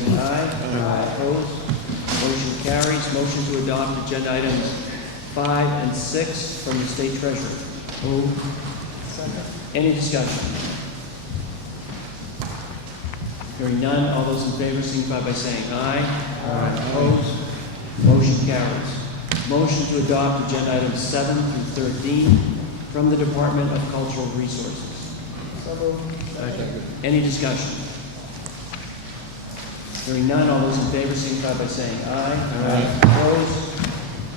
saying aye. Aye. Opposed? Motion carries. Motion to adopt agenda items 5 and 6 from the state treasurer. Move. Second. Any discussion? Hearing none, all those in favor signify by saying aye. Aye. Opposed? Motion carries. Motion to adopt agenda items 7 through 13 from the Department of Cultural Resources. So moved. Second. Any discussion? Hearing none, all those in favor signify by saying aye. Aye. Opposed?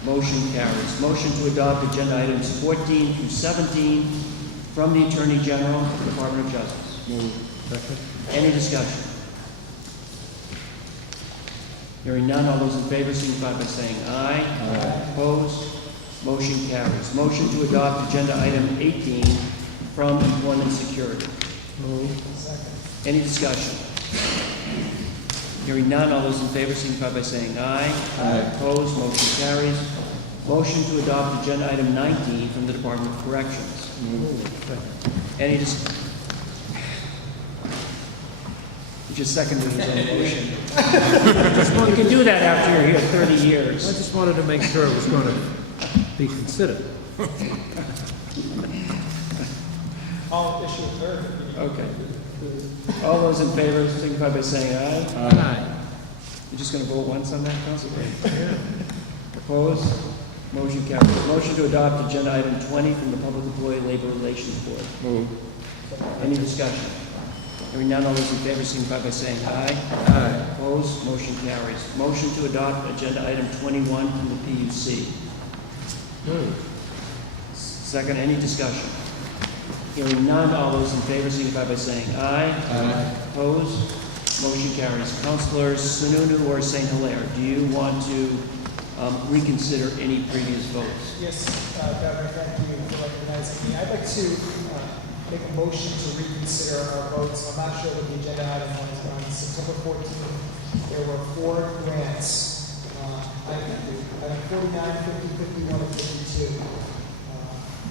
Motion carries. Motion to adopt agenda items 14 through 17 from the Attorney General, Department of Justice. Move. Second. Any discussion? Hearing none, all those in favor signify by saying aye. Aye. Opposed? Motion carries. Motion to adopt agenda item 18 from Employment Security. Move. Second. Any discussion? Hearing none, all those in favor signify by saying aye. Aye. Opposed? Motion carries. Motion to adopt agenda item 19 from the Department of Corrections. Move. Second. Any discussion? You just seconded his own motion. You can do that after you're here 30 I years. just wanted to make sure it was going to be considered. I'll issue a third. Okay. All those in favor signify by saying aye. Aye. You're just going to vote once on that, Council? Opposed? Motion carries. Motion to adopt agenda item 20 from the Public Employee Labor Relations Board. Move. Any discussion? Hearing none, all those in favor signify by saying aye. Aye. Opposed? Motion carries. Motion to adopt agenda item 21 from the PUC. Move. Second, any discussion? Hearing none, all those in favor signify by saying aye. Aye. Opposed? Motion carries. Councilors Sununu or St. Hilaire, do you want to reconsider any previous votes? Yes, Governor, thank you for recognizing me. I'd like to make a motion to reconsider our votes. I'm not sure what the agenda item was. On September 14th, there were 4 grants. Item 49, 50, 51, and 52.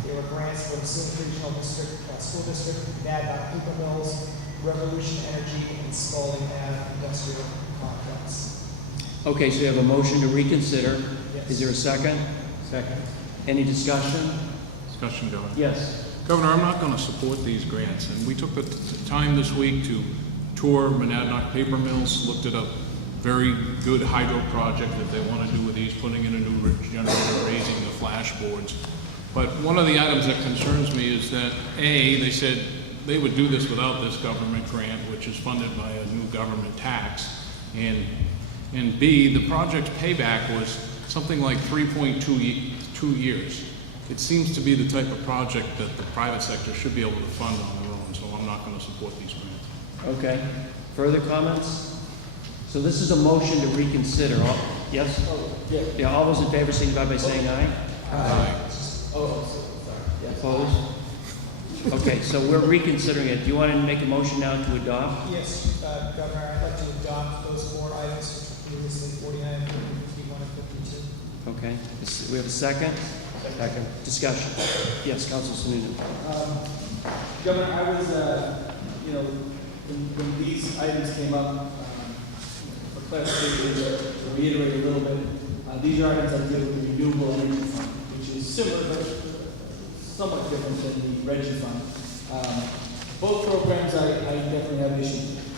There were grants from Sink Regional District, School District, NADNOC Paper Mills, Revolution Energy, and Spalding Ave Industrial Complex. Okay, so you have a motion to reconsider. Yes. Is there a second? Second. Any discussion? Discussion going. Yes. Governor, I'm not going to support these grants, and we took the time this week to tour Monadnock Paper Mills, looked at a very good hydro project that they want to do with these, putting in a new generator, raising the flash boards. But one of the items that concerns me is that, A, they said they would do this without this government grant, which is funded by a new government tax, and B, the project's payback was something like 3.2 years. It seems to be the type of project that the private sector should be able to fund on their own, so I'm not going to support these grants. Okay. Further comments? So this is a motion to reconsider. Yes? Yeah, all those in favor signify by saying aye. Aye. Opposed? Okay, so we're reconsidering it. Do you want to make a motion now to adopt? Yes, Governor, I'd like to adopt those 4 items, which were previously 49, 50, 51, and 52. Okay. We have a second? Second. Discussion. Yes, Council Sununu. Governor, I was, when these items came up, for clarification, to reiterate a little bit, these are items that deal with the Renewable Energy Fund, which is similar but somewhat different than the REGI Fund. Both programs I definitely have issues with,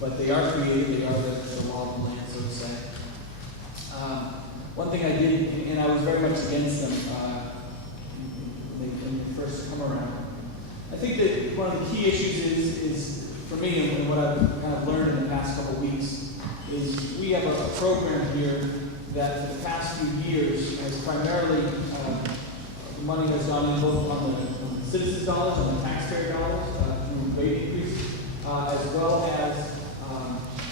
but they are created, they are the law of the land, so to say. One thing I did, and I was very much against them when they first come around. I think that one of the key issues is for me, and what I've kind of learned in the past couple of weeks, is we have a program here that for the past few years has primarily, the money has gone in both on the citizens' dollars and the taxpayer dollars through rate increase, as well as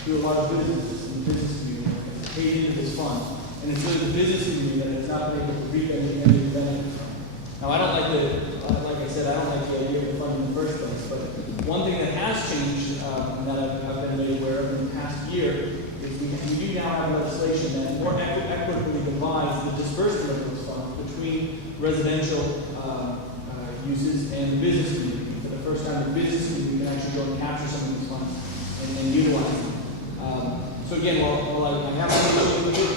through a lot of businesses in the business community that paid into this fund. And it's really the business community that has not been able to reap any benefit from. Now, I don't like like I said, I don't like the idea of the fund in the first place, but one thing that has changed that I've been made aware of in the past year is we do now have legislation that more equitably divides the disbursement of those funds between residential uses and the business community. For the first time, the business community can actually go and capture some of these funds and utilize them. So again, while I have some issue with it,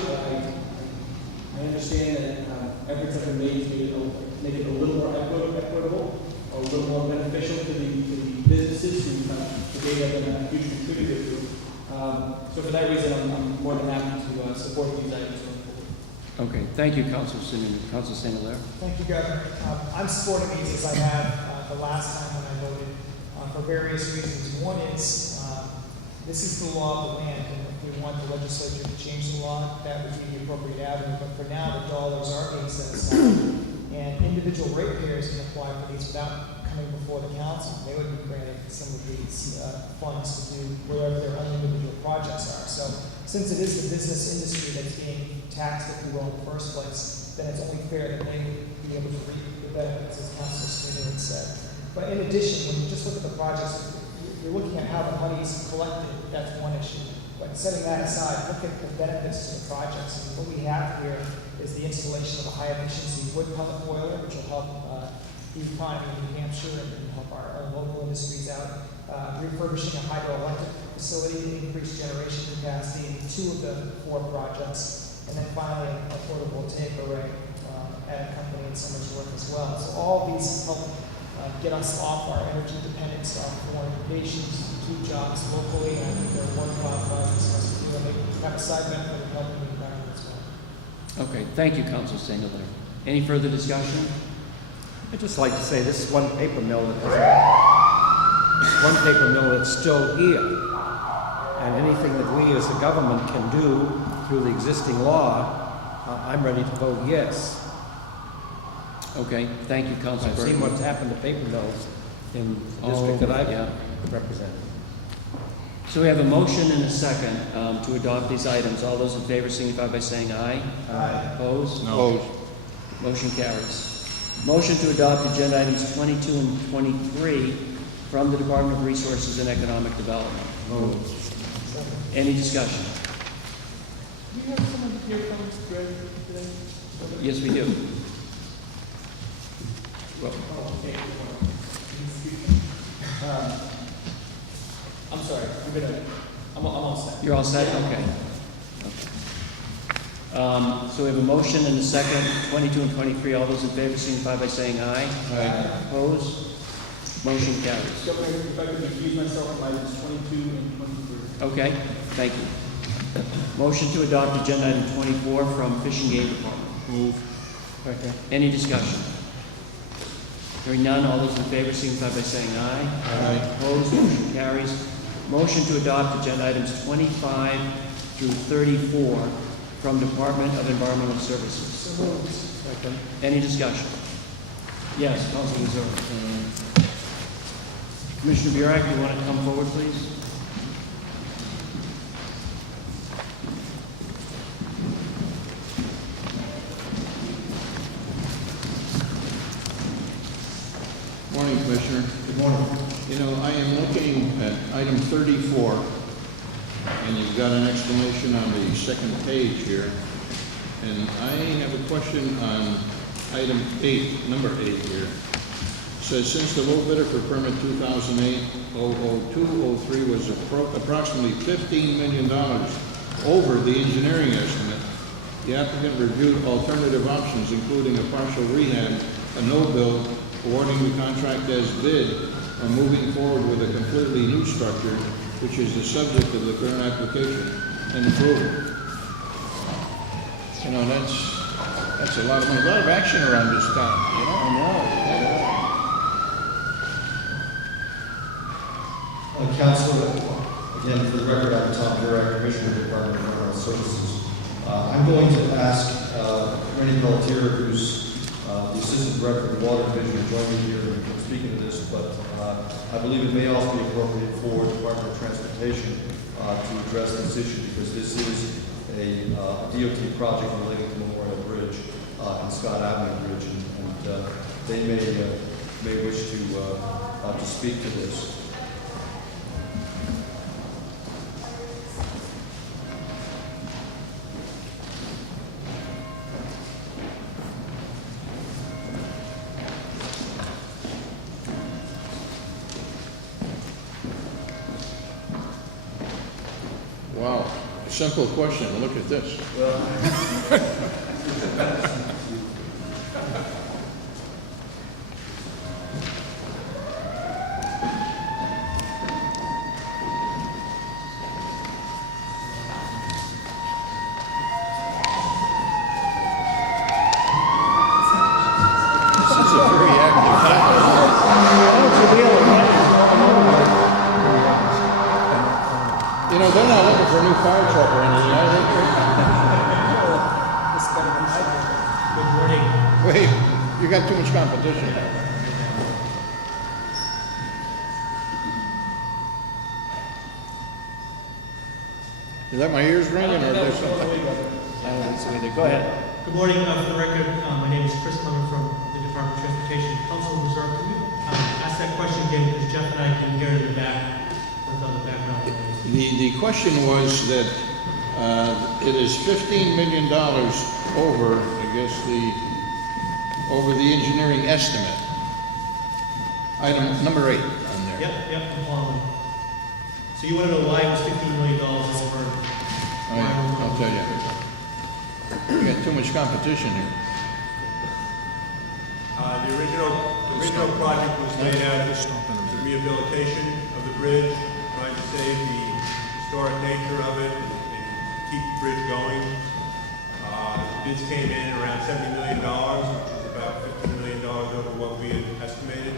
I understand that efforts have been made to make it a little more equitable, or a little more beneficial to the businesses who today have been a huge contributor to. So for that reason, I'm more than happy to support these items going forward. Okay, thank you, Councilor St. Hilaire. Thank you, Governor. I'm supporting these as I have the last time when I voted for various reasons. One is this is the law of the land, and if we want the legislature to change the law, that would be the appropriate avenue. But for now, the dollars are being set aside, and individual ratepayers can apply for these without coming before the council. They would be granted some of these funds to do wherever their own individual projects are. So since it is the business industry that's being taxed, if you will, in the first place, then it's only fair that they would be able to reap the benefits, as Councilor Sweeney had said. But in addition, when you just look at the projects, you're looking at how the money is collected. That's one issue. But setting that aside, look at the benefits to the projects. And what we have here is the installation of a high-efficiency wood pellet boiler, which will help the economy in New Hampshire and help our local industries out. Refurbishing a hydroelectric facility to increase generation capacity in 2 of the 4 projects. And then finally, a photovoltaic array at a company in Somersworth as well. So all these help get us off our energy dependence on foreign nations, keep jobs locally, and I think they're worthwhile projects for us to do, and they have a side benefit of helping the environment as well. Okay, thank you, Councilor St. Hilaire. Any further discussion? I'd just like to say, this is one paper mill that's still here. And anything that we as a government can do through the existing law, I'm ready to vote yes. Okay, thank you, Councilor I've Burton. seen what's happened to paper mills in the district that I've yeah. represented. So we have a motion and a second to adopt these items. All those in favor signify by saying aye. Aye. Opposed? No. Motion carries. Motion to adopt agenda items 22 and 23 from the Department of Resources and Economic Development. Any discussion? Do you have someone here from Greg today? Yes, we do. Well, Okay. I'm sorry. I'm all set. you're all set? Okay. So we have a motion and a second, 22 and 23. All those in favor signify by saying aye. Aye. Opposed? Motion carries. Governor, if I could recuse myself from items 22 and 23. Okay, thank you. Motion to adopt agenda item 24 from Fish and Game Department. Move. Okay. Any discussion? Hearing none, all those in favor signify by saying aye. Aye. Opposed? Motion carries. Motion to adopt agenda items 25 through 34 from Department of Environmental Services. So moved. Second. Any discussion? Yes, Councilor Missouri. Commissioner Burek, you want to come forward, please? Morning, Commissioner. Good morning. You know, I am looking at item 34, and you've got an explanation on the second page here. And I have a question on item 8, number 8 here. It says, since the low bidder for permit 2008-00203 was approximately $15 million over the engineering estimate, the applicant reviewed alternative options, including a partial rehab, a no-build, awarding the contract as bid, or moving forward with a completely new structure, which is the subject of the current application and approval. You know, that's a lot of action around this town, you know? I know. Councilor, again, for the record, I'm Tom Burek, Commissioner of the Department of Environmental Services. I'm going to ask Rennie Pelletier, who's the Assistant Director of the Water Division, to join me here in speaking to this, but I believe it may also be appropriate for the Department of Transportation to address this issue, because this is a DOT project relating to Memorial Bridge and Scott Avenue Bridge, and they may wish to speak to this. Wow. Simple question, look at this. This is a very active You know, they're not looking for a new fire truck or anything, are they? Good morning. Wait, you got too much competition. Is that my ears ringing or is there something? I don't think so either. Go ahead. Good morning. For the record, my name is Chris Clement from the Department of Transportation. Councilman Reserve, can you ask that question again, because Jeff and I can hear it in the back, with all the background noise. The question was that it is $15 million over, I guess, over the engineering estimate. Item number 8 on there. Yep, I'm following. So you want to know why it was $15 million over? I'll tell you. We got too much competition here. The original project was laid out as the rehabilitation of the bridge, trying to save the historic nature of it and keep the bridge going. Bids came in around $70 million, which is about $15 million over what we had estimated.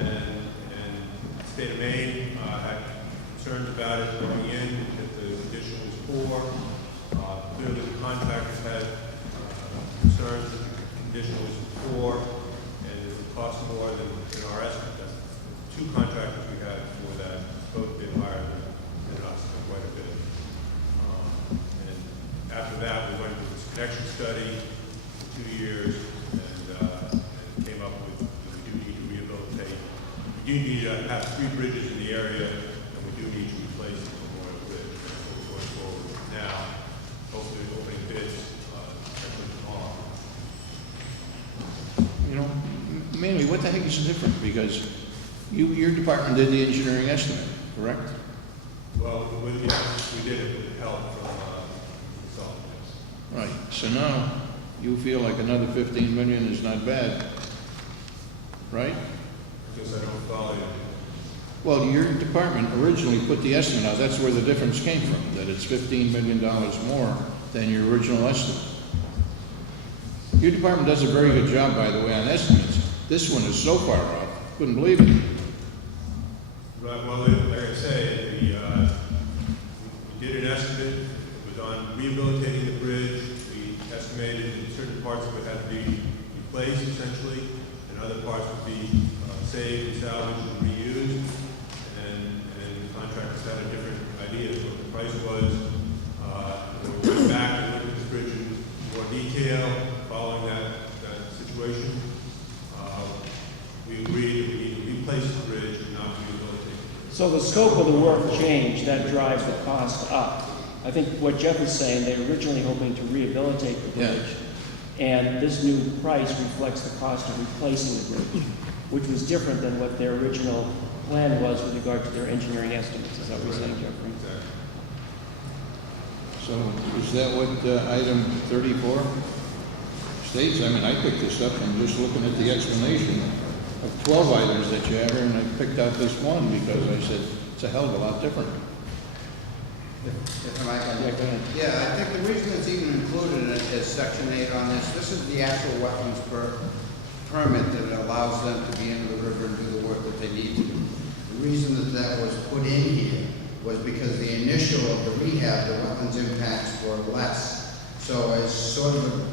And the state of Maine had concerns about it going in, that the condition was poor. Clearly, the contractors had concerns that the condition was poor and it would cost more than our estimate. That's 2 contractors we had for that, both bid higher than us, quite a bit. And after that, we went through this connection study for 2 years and came up with we do need to rehabilitate. We do need to have 3 bridges in the area, and we do need to replace the Memorial Bridge. That's what we're going forward with now. Hopefully, opening bids actually tomorrow. You know, mainly, what the heck is the difference? Because your department did the engineering estimate, correct? Well, we did it with help from consultants. Right. So now you feel like another 15 million is not bad, right? I guess I don't follow you. Well, your department originally put the estimate out. That's where the difference came from, that it's $15 million more than your original estimate. Your department does a very good job, by the way, on estimates. This one is so far off, couldn't believe it. Right, well, like I say, we did an estimate. It was on rehabilitating the bridge. We estimated that certain parts of it had to be replaced, essentially, and other parts would be saved, salvaged, and reused. And the contractors had a different idea of what the price was. We went back and looked at the bridge in more detail following that situation. We agreed that we need to replace the bridge and not rehabilitate it. So the scope of the work changed, that drives the cost up. I think what Jeff is saying, they were originally hoping to rehabilitate the bridge. And this new price reflects the cost of replacing the bridge, which was different than what their original plan was with regard to their engineering estimates. Is that what you're saying, Jeffrey? So is that what item 34 states? I mean, I picked this up from just looking at the explanation of 12 items that you have here, and I picked out this one because I said it's a hell of a lot different. If I can, Yeah, go ahead. yeah, I think the reason it's even included in it is section 8 on this is the actual wetlands permit that allows them to be into the river and do the work that they need to do. The reason that that was put in here was because the initial of the rehab, the wetlands impacts were less. So as sort of an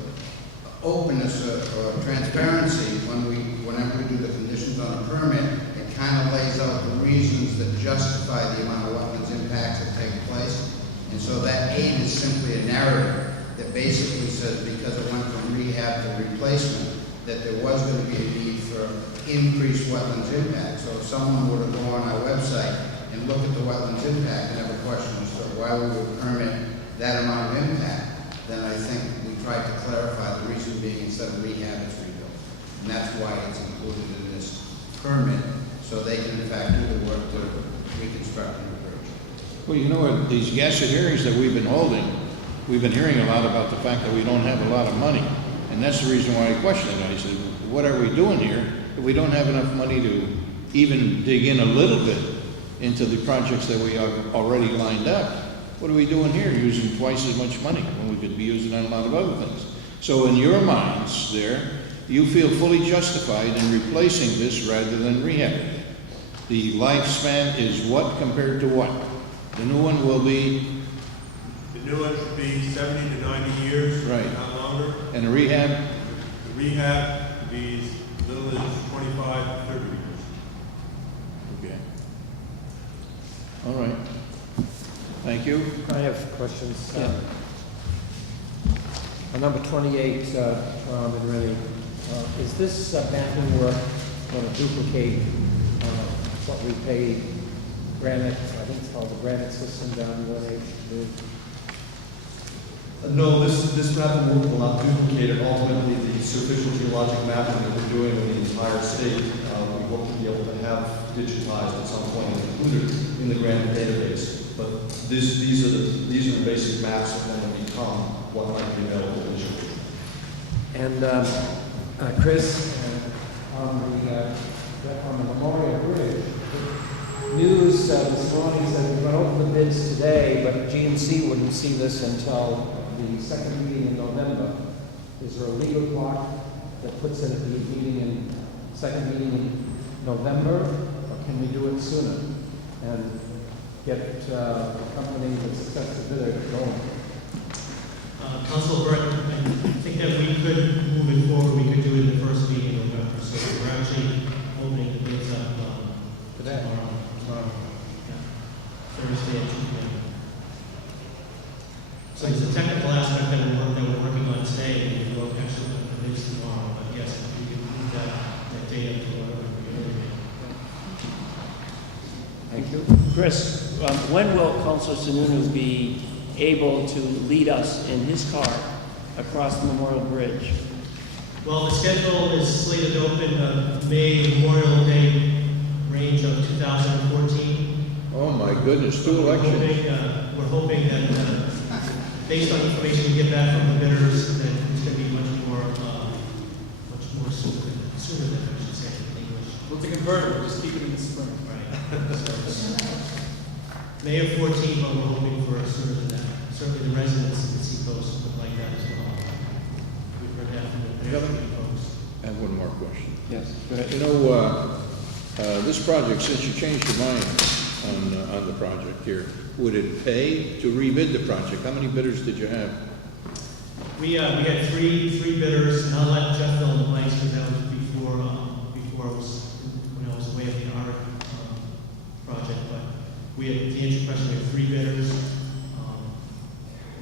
openness or transparency, whenever we do the conditions on a permit, it kind of lays out the reasons that justify the amount of wetlands impacts that take place. And so that 8 is simply a narrative that basically says because it went from rehab to replacement, that there was going to be a need for increased wetlands impact. So if someone were to go on our website and look at the wetlands impact and have a question as to why we would permit that amount of impact, then I think we tried to clarify the reason being instead of rehab, it's rebuilt. And that's why it's included in this permit, so they can in fact do the work to reconstruct the bridge. Well, you know, at these gasset hearings that we've been holding, we've been hearing a lot about the fact that we don't have a lot of money. And that's the reason why I questioned it. I said, what are we doing here if we don't have enough money to even dig in a little bit into the projects that we have already lined up? What are we doing here, using twice as much money when we could be using on a lot of other things? So in your minds there, you feel fully justified in replacing this rather than rehabbing it. The lifespan is what compared to what? The new one will be? The new one should be 70 to 90 years, Right. not longer. And a rehab? The rehab would be as little as 25 to 30 years. Okay. All right. Thank you. I have questions. On number 28, Tom and Rennie, is this bathroom work going to duplicate what we paid Granite, I think it's called the Granite System down in 1H? No, this mapping work will not duplicate it. Ultimately, the superficial geologic mapping that we're doing of the entire state, we hope to be able to have digitized at some point and included in the Granite database. But these are the basic maps that are going to become what might be available visually. And Chris, on the Memorial Bridge, news this morning said we're going to open the bids today, but GMC wouldn't see this until the second meeting in November. Is there a legal clock that puts it at the second meeting in November, or can we do it sooner and get the company that's successful bidder going? Council Burton, I think that we could move it forward. We could do it in the first meeting in November. So we're actually opening the bids up Today. tomorrow. Yeah. Thursday at 2 p.m. So there's a technical aspect that we're working on today, and we'll actually open the bids tomorrow. But yes, we can move that date up to whatever we Thank you. Chris, when will Councilor Sununu be able to lead us in his car across the Memorial Bridge? Well, the schedule is slated to open May Memorial Day range of 2014. Oh, my goodness, two elections. We're hoping that, based on information we get back from the bidders, that it's going to be much more sooner than I should say in English. Well, it's a converter, just keep it in the spring. Right. So, May of 14, but we're hoping for sooner than that. Certainly the residents of the Seacoast would like that as well. We've heard that from the folks. I have one more question. Yes, go ahead. You know, this project, since you changed your mind on the project here, would it pay to rebid the project? How many bidders did you have? We had three bidders, and I'll let Jeff fill in the blanks because that was before when I was away at the art project. But we had, to answer your question, we had three bidders.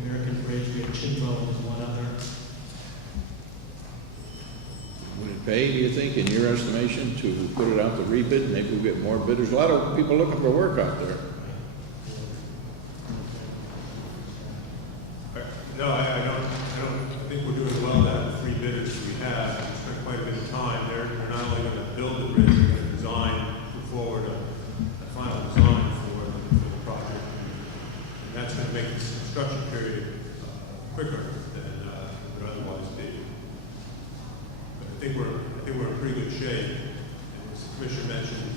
American Bridge, we had Chidwell, was one other. Would it pay, do you think, in your estimation, to put it out to rebid? Maybe we'll get more bidders. A lot of people looking for work out there. No, I don't think we're doing well now with three bidders that we have. We spent quite a bit of time. They're not only going to build the bridge, they're going to put forward a final design for the project. And that's going to make this construction period quicker than it would otherwise be. But I think we're in pretty good shape. And as the Commissioner mentioned,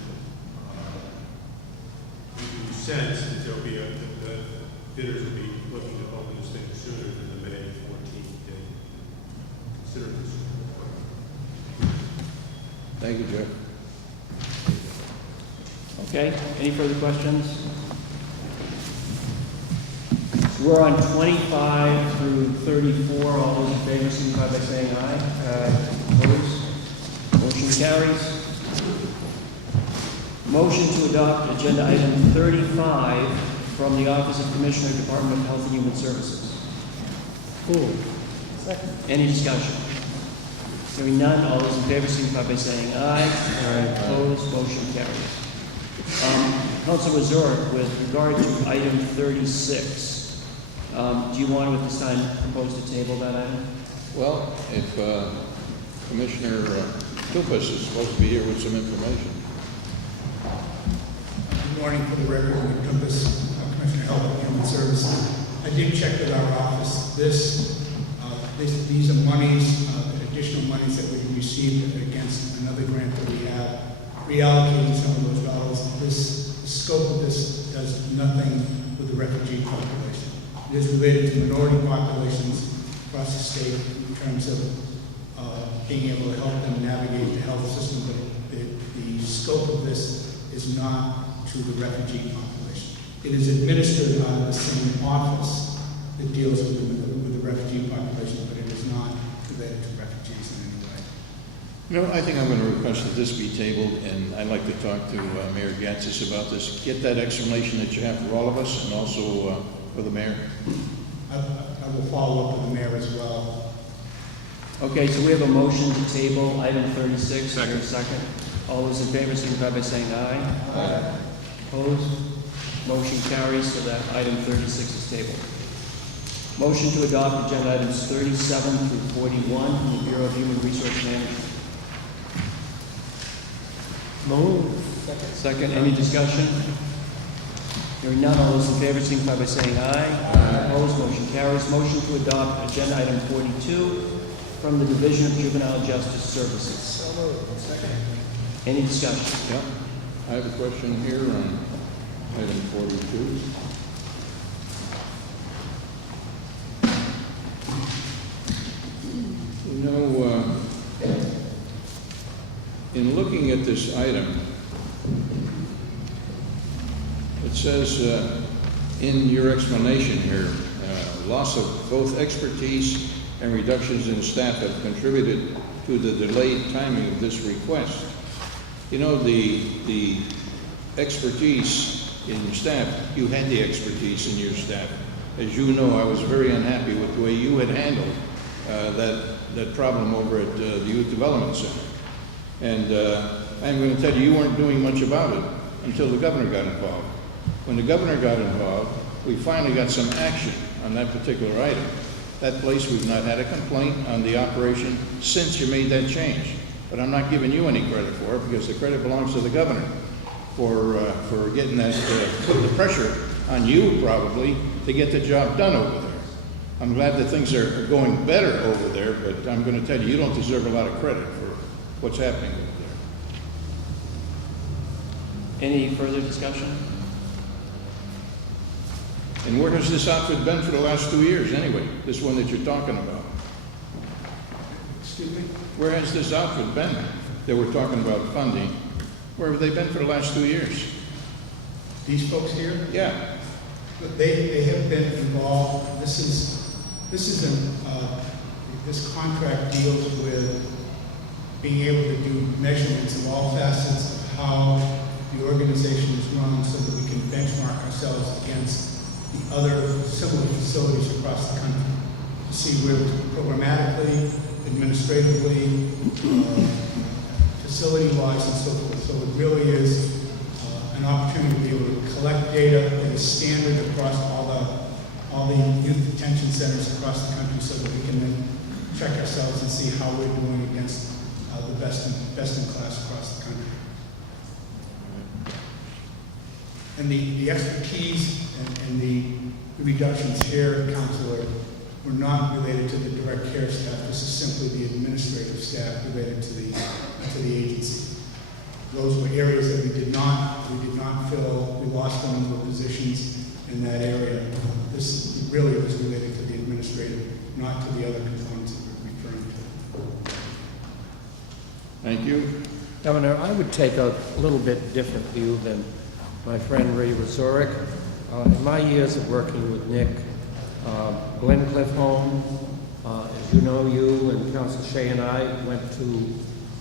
we sense that there'll be the bidders will be looking to open this thing sooner than the May 14th date. Consider this. Thank you, Jeff. Okay, any further questions? We're on 25 through 34. All those in favor, signify by saying aye. Opposed? Motion carries. Motion to adopt agenda item 35 from the Office of Commissioner, Department of Health and Human Services. Second. Any discussion? Hearing none, all those in favor signify by saying aye. Opposed? Motion carries. Councilor Resort, with regard to item 36, do you want to at this time propose to table that item? Well, if Commissioner Tupas is supposed to be here with some information. Good morning, for the record, I'm Commissioner of Health and Human Services. I did check with our office. These are monies, additional monies that we received against another grant that we have, reallocating some of those dollars. The scope of this does nothing with the refugee population. It is related to minority populations across the state in terms of being able to help them navigate the health system, but the scope of this is not to the refugee population. It is administered out of the same office that deals with the refugee population, but it is not related to refugees in any way. You know, I think I'm going to request that this be tabled, and I'd like to talk to Mayor Gatsis about this. Get that explanation that you have for all of us, and also for the mayor. I will follow up with the mayor as well. Okay, so we have a motion to table item 36. Second. Second. All those in favor, signify by saying aye. Aye. Opposed? Motion carries, so that item 36 is tabled. Motion to adopt agenda items 37 through 41 from the Bureau of Human Resource Management. Move. Second. Any discussion? Hearing none, all those in favor signify by saying aye. Aye. Opposed? Motion carries. Motion to adopt agenda item 42 from the Division of Juvenile Justice Services. So moved. Second. Any discussion? Yeah. I have a question here on item 42. You know, in looking at this item, it says in your explanation here, loss of both expertise and reductions in staff have contributed to the delayed timing of this request. You know, the expertise in your staff, you had the expertise in your staff. As you know, I was very unhappy with the way you had handled that problem over at the Youth Development Center. And I'm going to tell you, you weren't doing much about it until the governor got involved. When the governor got involved, we finally got some action on that particular item. That place, we've not had a complaint on the operation since you made that change. But I'm not giving you any credit for it, because the credit belongs to the governor for getting that, putting the pressure on you probably to get the job done over there. I'm glad that things are going better over there, but I'm going to tell you, you don't deserve a lot of credit for what's happening over there. Any further discussion? And where has this outfit been for the last 2 years anyway? This one that you're talking about? Excuse me? Where has this outfit been that we're talking about funding? Where have they been for the last 2 years? These folks here? Yeah. They have been involved. This contract deals with being able to do measurements of all facets of how the organization is run, so that we can benchmark ourselves against the other similar facilities across the country to see where programmatically, administratively, facility-wise, and so forth. So it really is an opportunity to be able to collect data that is standard across all the youth detention centers across the country, so that we can then check ourselves and see how we're doing against the best in class across the country. And the expertise and the reductions here, Counselor, were not related to the direct care staff. This is simply the administrative staff related to the agency. Those were areas that we did not fill. We lost one of the positions in that area. This really was related to the administrative, not to the other components that we're referring to. Thank you. Governor, I would take a little bit different view than my friend Ray Wazorek. In my years of working with Nick, Glen Cliff Home, as you know, you and Council Shea and I went to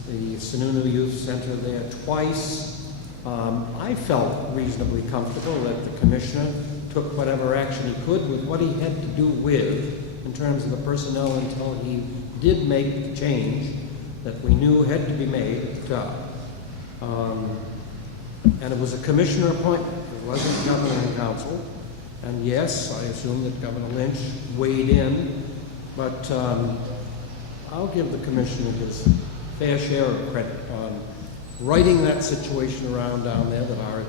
the Sununu Youth Center there twice. I felt reasonably comfortable that the commissioner took whatever action he could with what he had to do with in terms of the personnel until he did make the change that we knew had to be made at the job. And it was a commissioner appointment. It wasn't governor and council. And yes, I assume that Governor Lynch weighed in, but I'll give the commissioner his fair share of credit on righting that situation around down there, that our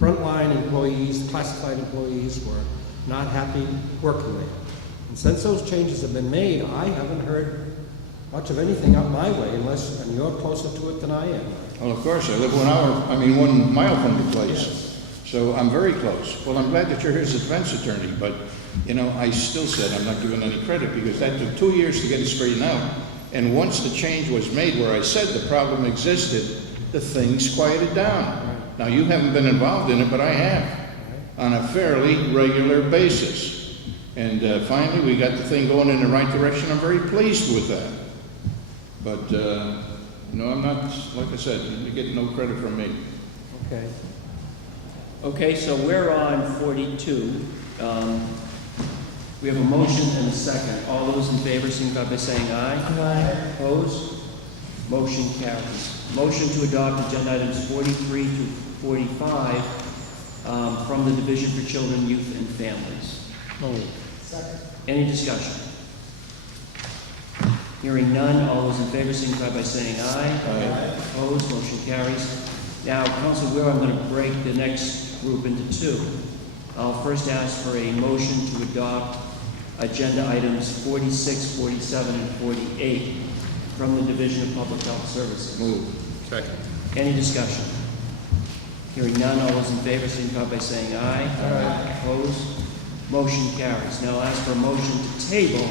frontline employees, classified employees were not happy working there. And since those changes have been made, I haven't heard much of anything up my way and you're closer to it than I am. Well, of course, I live 1 mile from the place, so I'm very close. Well, I'm glad that you're here as a defense attorney, but, you know, I still said I'm not giving any credit because that took 2 years to get it straightened out. And once the change was made where I said the problem existed, the things quieted down. Now, you haven't been involved in it, but I have, on a fairly regular basis. And finally, we got the thing going in the right direction. I'm very pleased with that. But, no, I'm not, like I said, you get no credit from me. Okay. Okay, so we're on 42. We have a motion and a second. All those in favor signify by saying aye. Aye. Opposed? Motion carries. Motion to adopt agenda items 43 to 45 from the Division for Children, Youth, and Families. Second. Any discussion? Hearing none, all those in favor signify by saying aye. Aye. Opposed? Motion carries. Now, Council Ware, I'm going to break the next group into two. I'll first ask for a motion to adopt agenda items 46, 47, and 48 from the Division of Public Health Services. Move. Second. Any discussion? Hearing none, all those in favor signify by saying aye. Aye. Opposed? Motion carries. Now I'll ask for a motion to table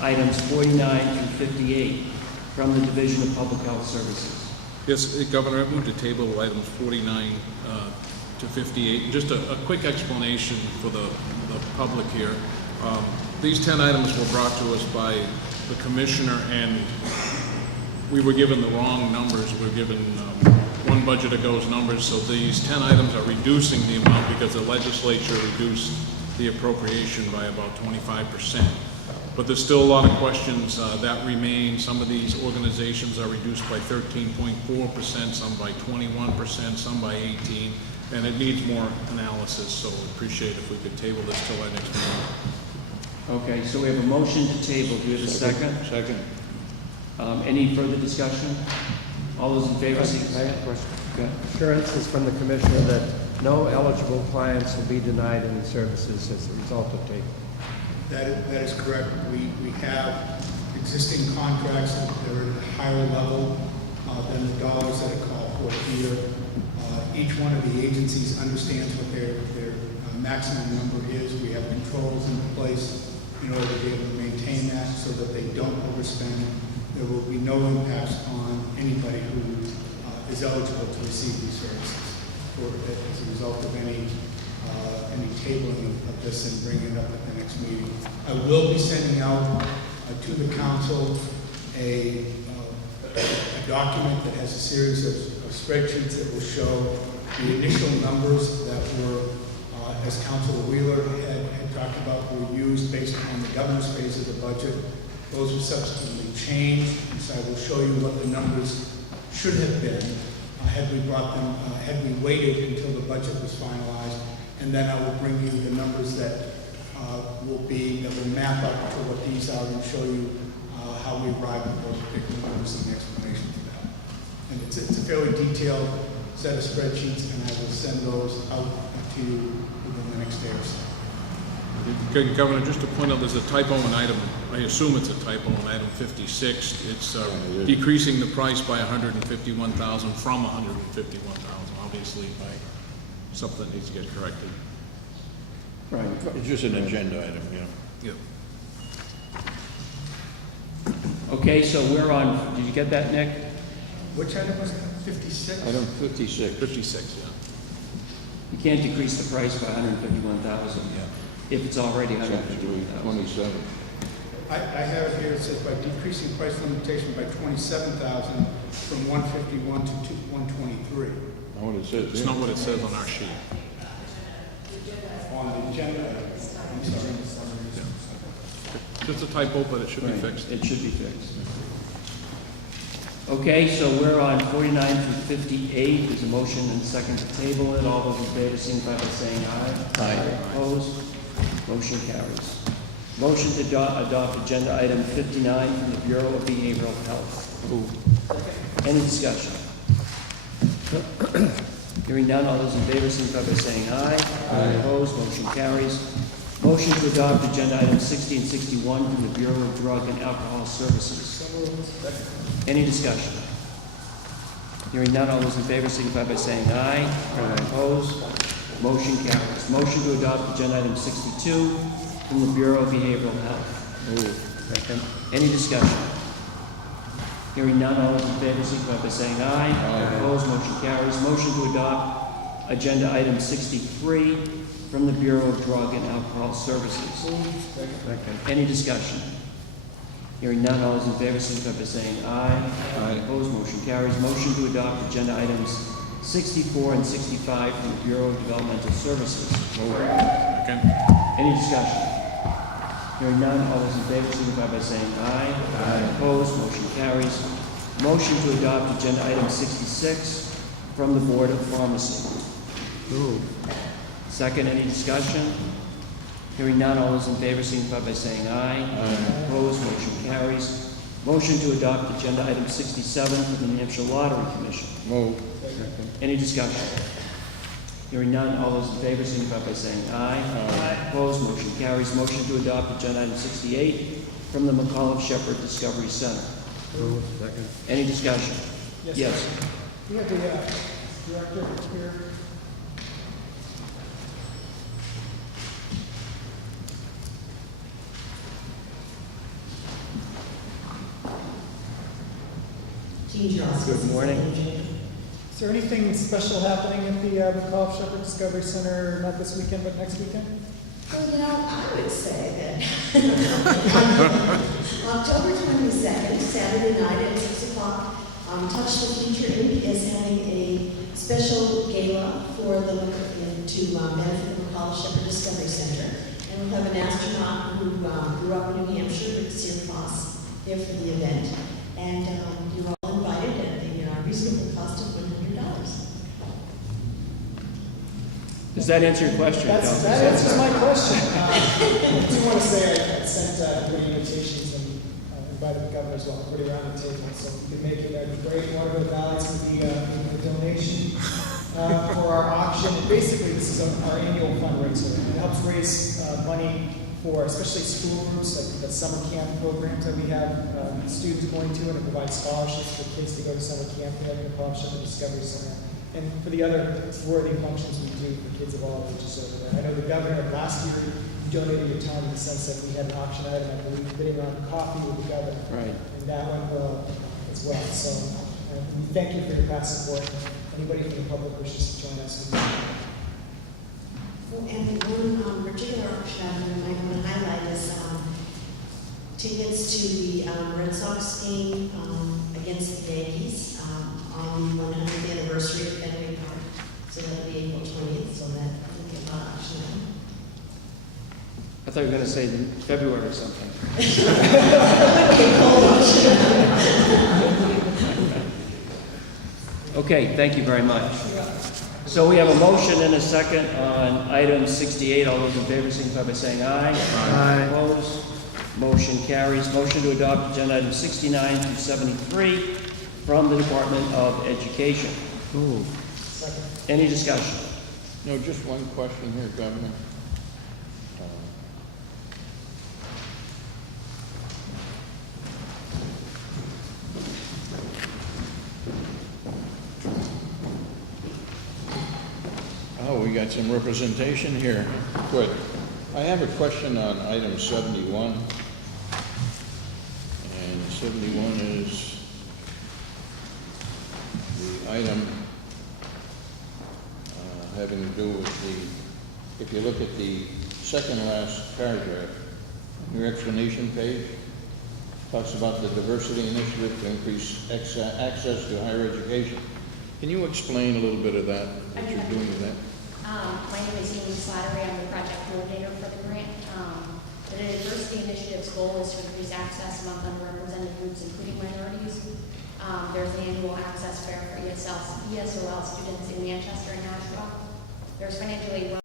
items 49 through 58 from the Division of Public Health Services. Yes, Governor, I move to table items 49 to 58. Just a quick explanation for the public here. These 10 items were brought to us by the Commissioner, and we were given the wrong numbers. We were given one budget ago's numbers, so these 10 items are reducing the amount because the legislature reduced the appropriation by about 25%. But there's still a lot of questions that remain. Some of these organizations are reduced by 13.4%, some by 21%, some by 18%, and it needs more analysis, so we appreciate if we could table this till our next meeting. Okay, so we have a motion to table. Do we have a second? Second. Any further discussion? All those in favor? I have a question. Okay. Assurances from the Commissioner that no eligible clients will be denied any services as a result of taking. That is correct. We have existing contracts that are at a higher level than the dollars that are called for here. Each one of the agencies understands what their maximum number is. We have controls in place in order to be able to maintain that so that they don't overspend. There will be no impacts on anybody who is eligible to receive these services or as a result of any tabling of this and bringing it up at the next meeting. I will be sending out to the council a document that has a series of spreadsheets that will show the initial numbers that were, as Councilor Wheeler had talked about, were used based on the governor's phase of the budget. Those were subsequently changed, and so I will show you what the numbers should have been had we brought them, had we waited until the budget was finalized, and then I will bring you the numbers that will map up to what these are and show you how we arrived at those particular numbers and the explanation for that. And it's a fairly detailed set of spreadsheets, and I will send those out to you within the next day or so. Governor, just to point out, there's a typo in item, I assume it's a typo in item 56. It's decreasing the price by $151,000 from $151,000, obviously by something that needs to get corrected. Right. It's just an agenda item, Yeah. Okay, so we're on, did you get that, Nick? Which item was it? 56? Item 56. 56, yeah. You can't decrease the price by $151,000 if it's already $151,000. 27. I have it here, it says by decreasing price limitation by 27,000 from 151 to 123. Not what it says. It's not what it says on our sheet. On the agenda, I'm sorry. Just a typo, but it should be Right, fixed. it should be fixed. Okay, so we're on 49 through 58. There's a motion and a second to table it. All those in favor signify by saying aye. Aye. Opposed? Motion carries. Motion to adopt agenda item 59 from the Bureau of Behavioral Health. Any discussion? Hearing none, all those in favor signify by saying aye. Aye. Opposed, motion carries. Motion to adopt agenda items 60 and 61 from the Bureau of Drug and Alcohol Services. Any discussion? Hearing none, all those in favor signify by saying aye. Aye. Opposed, motion carries. Motion to adopt agenda item 62 from the Bureau of Behavioral Health. Move. Second. Any discussion? Hearing none, all those in favor signify by saying aye. Aye. Opposed, motion carries. Motion to adopt agenda item 63 from the Bureau of Drug and Alcohol Services. Second. Any discussion? Hearing none, all those in favor signify by saying aye. Aye. Opposed, motion carries. Motion to adopt agenda items 64 and 65 from the Bureau of Developmental Services. Second. Any discussion? Hearing none, all those in favor signify by saying aye. Aye. Opposed, motion carries. Motion to adopt agenda item 66 from the Board of Pharmacy. Second, any discussion? Hearing none, all those in favor signify by saying aye. Aye. Opposed, motion carries. Motion to adopt agenda item 67 from the New Hampshire Lottery Commission. Move. Any discussion? Hearing none, all those in favor signify by saying aye. Aye. Opposed, motion carries. Motion to adopt agenda item 68 from the McAuliffe Shepherd Discovery Center. Second. Any discussion? Yes. We have the director here. Good morning. Is there anything special happening at the McAuliffe Shepherd Discovery Center, not this weekend, but next weekend? Well, you know, I would say that on October 22nd, Saturday night at 6 o'clock, Touch the Future Inc. is having a special gala for the to benefit the McAuliffe Shepherd Discovery Center. And we'll have an astronaut who grew up in New Hampshire, Rick Searfoss, there for the event. And you're all invited at the reasonable cost of $100. Does that answer your question? That answers my question. I do want to say I sent everybody invitations and invited the governor as well, put it around the table. So if you could make it, that'd be great. Waterville Valley's going to be a donation for our auction. And basically, this is our annual fundraiser. It helps raise money for especially school groups, like the summer camp programs that we have students going to, and it provides scholarships for kids to go to summer camp there at the McAuliffe Shepherd Discovery Center. And for the other worthy functions we do for kids of all ages over there. I know the governor last year donated your time in the sense that we had an auction item, I believe, bidding on coffee with the governor. Right. And that went well as well. So we thank you for your past support. Anybody from the public wishes to join us. Well, and one particular auction item I want to highlight is tickets to the Red Sox game against the Yankees on the 100th anniversary of Fenway Park. So that'll be April 20th, so that will get an auction item. I thought you were going to say February or something. Okay, thank you very much. So we have a motion and a second on item 68. All those in favor signify by saying aye. Aye. Opposed? Motion carries. Motion to adopt agenda items 69 through 73 from the Department of Education. Any discussion? No, just one question here, Governor. Oh, we got some representation here. Good. I have a question on item 71. And 71 is the item having to do with if you look at the second last paragraph, your explanation page, talks about the diversity initiative to increase access to higher education. Can you explain a little bit of that, what you're doing with that? My name is Amy Slattery. I'm the project coordinator for the grant. The diversity initiative's goal is to increase access among underrepresented groups, including minorities. There's an annual access fair for ESOL students in Manchester and Nashua. There's financial aid